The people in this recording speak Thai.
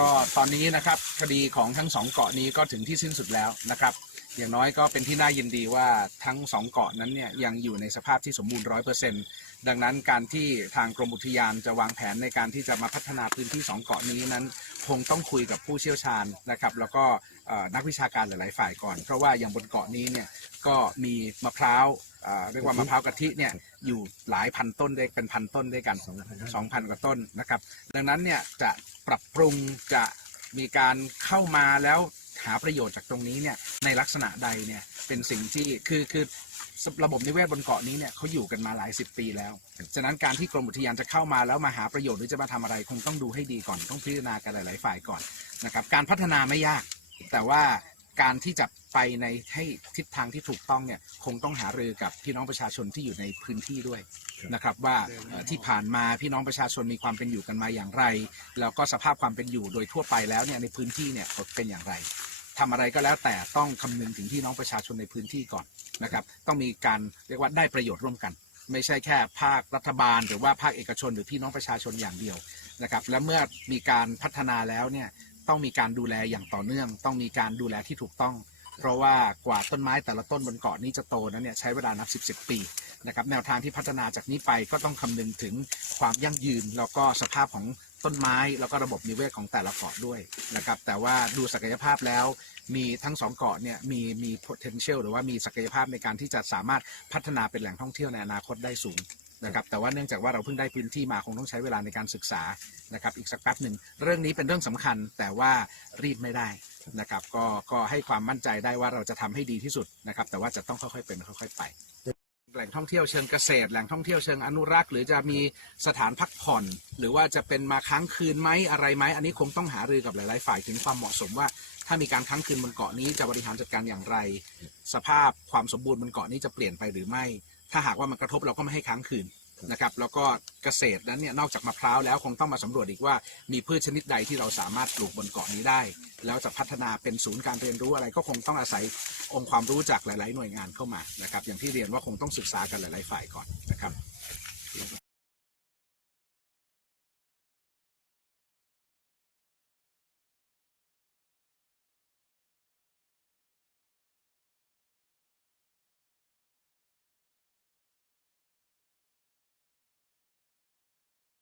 ก็ตอนนี้นะครับคดีของทั้งสองเกาะนี้ก็ถึงที่สิ้นสุดแล้วนะครับ อย่างน้อยก็เป็นที่น่ายินดีว่าทั้งสองเกาะนั้นเนี่ยยังอยู่ในสภาพที่สมบูรณ์ร้อยเปอร์เซ็นต์ดังนั้นการที่ทางกรมอุทยานจะวางแผนในการที่จะมาพัฒนาพื้นที่สองเกาะนี้นั้นคงต้องคุยกับผู้เชี่ยวชาญนะครับ แล้วก็นักวิชาการหลาย ๆ ฝ่ายก่อน เพราะว่าอย่างบนเกาะนี้เนี่ยก็มีมะพร้าวเอ่อเรียกว่ามะพร้าวกะทิเนี่ยอยู่หลายพันต้นด้เป็นพันต้นด้วยกันสองพันกว่าต้นนะครับ ดังนั้นเนี่ยจะ ปรับปรุงจะมีการเข้ามาแล้วหาประโยชน์จากตรงนี้เนี่ยในลักษณะใดเนี่ยเป็นสิ่งที่คือคือระบบนิเวศบนเกาะนี้เนี่ยเขาอยู่กันมาหลายสิบปีแล้ว ฉะนั้นการที่กรมอุทยานจะเข้ามาแล้วมาหาประโยชน์หรือจะมาทำอะไรคงต้องดูให้ดีก่อนต้องพิจารณากันหลาย ๆ ฝ่ายก่อนนะครับการพัฒนาไม่ยาก แต่ว่า การที่จะไปในให้ทิศทางที่ถูกต้องเนี่ยคงต้องหารือกับพี่น้องประชาชนที่อยู่ในพื้นที่ด้วยนะครับว่าเอ่อที่ผ่านมาพี่น้องประชาชนมีความเป็นอยู่กันมาอย่างไร แล้วก็สภาพความเป็นอยู่โดยทั่วไปแล้วเนี่ยในพื้นที่เนี่ยเป็นอย่างไรทำอะไรก็แล้วแต่ต้องคำนึงถึงพี่น้องประชาชนในพื้นที่ก่อนนะครับ ต้องมีการเรียกว่าได้ประโยชน์ร่วมกัน ไม่ใช่แค่ภาครัฐบาล หรือว่าภาคเอกชน หรือพี่น้องประชาชนอย่างเดียวนะครับ และเมื่อมีการพัฒนาแล้วเนี่ย ต้องมีการดูแลอย่างต่อเนื่อง ต้องมีการดูแลที่ถูกต้อง เพราะว่ากว่าต้นไม้แต่ละต้นบนเกาะนี้จะโตนั้นเนี่ยใช้เวลานับสิบสิบปีนะครับแนวทางที่พัฒนาจากนี้ไปก็ต้องคำนึงถึงความยั่งยืน แล้วก็สภาพของต้นไม้แล้วก็ระบบนิเวศของแต่ละเกาะด้วยนะครับแต่ว่าดูศักยภาพแล้ว มีทั้งสองเกาะเนี่ยมีมี potential หรือว่ามีศักยภาพในการที่จะสามารถพัฒนาเป็นแหล่งท่องเที่ยวในอนาคตได้สูง นะครับแต่ว่าเนื่องจากว่าเราเพิ่งได้พื้นที่มาคงต้องใช้เวลาในการศึกษานะครับอีกสักแป๊บหนึ่งเรื่องนี้เป็นเรื่องสำคัญแต่ว่ารีบไม่ได้นะครับก็ก็ให้ความมั่นใจได้ว่าเราจะทำให้ดีที่สุดนะครับแต่ว่าจะต้องค่อยๆเป็นค่อย ๆ ไป แหล่งท่องเที่ยวเชิงเกษตร แหล่งท่องเที่ยวเชิงอนุรักษ์ หรือจะมีสถานพักผ่อน หรือว่าจะเป็นมาค้างคืนไหมอะไรไหมอันนี้คงต้องหารือกับหลาย ๆ ฝ่ายถึงความเหมาะสมว่าถ้ามีการค้างคืนบนเกาะนี้จะบริหารจัดการอย่างไร สภาพความสมบูรณ์บนเกาะนี้จะเปลี่ยนไปหรือไม่ ถ้าหากว่ามันกระทบเราก็ไม่ให้ค้างคืนนะครับแล้วก็เกษตรนั้นเนี่ยนอกจากมะพร้าวแล้วคงต้องมาสำรวจอีกว่ามีพืชชนิดใดที่เราสามารถปลูกบนเกาะนี้ได้ แล้วจะพัฒนาเป็นศูนย์การเรียนรู้อะไรก็คงต้องอาศัยองค์ความรู้จากหลาย ๆ หน่วยงานเข้ามานะครับอย่างที่เรียนว่าคงต้องศึกษากันหลาย ๆ ฝ่ายก่อนนะครับ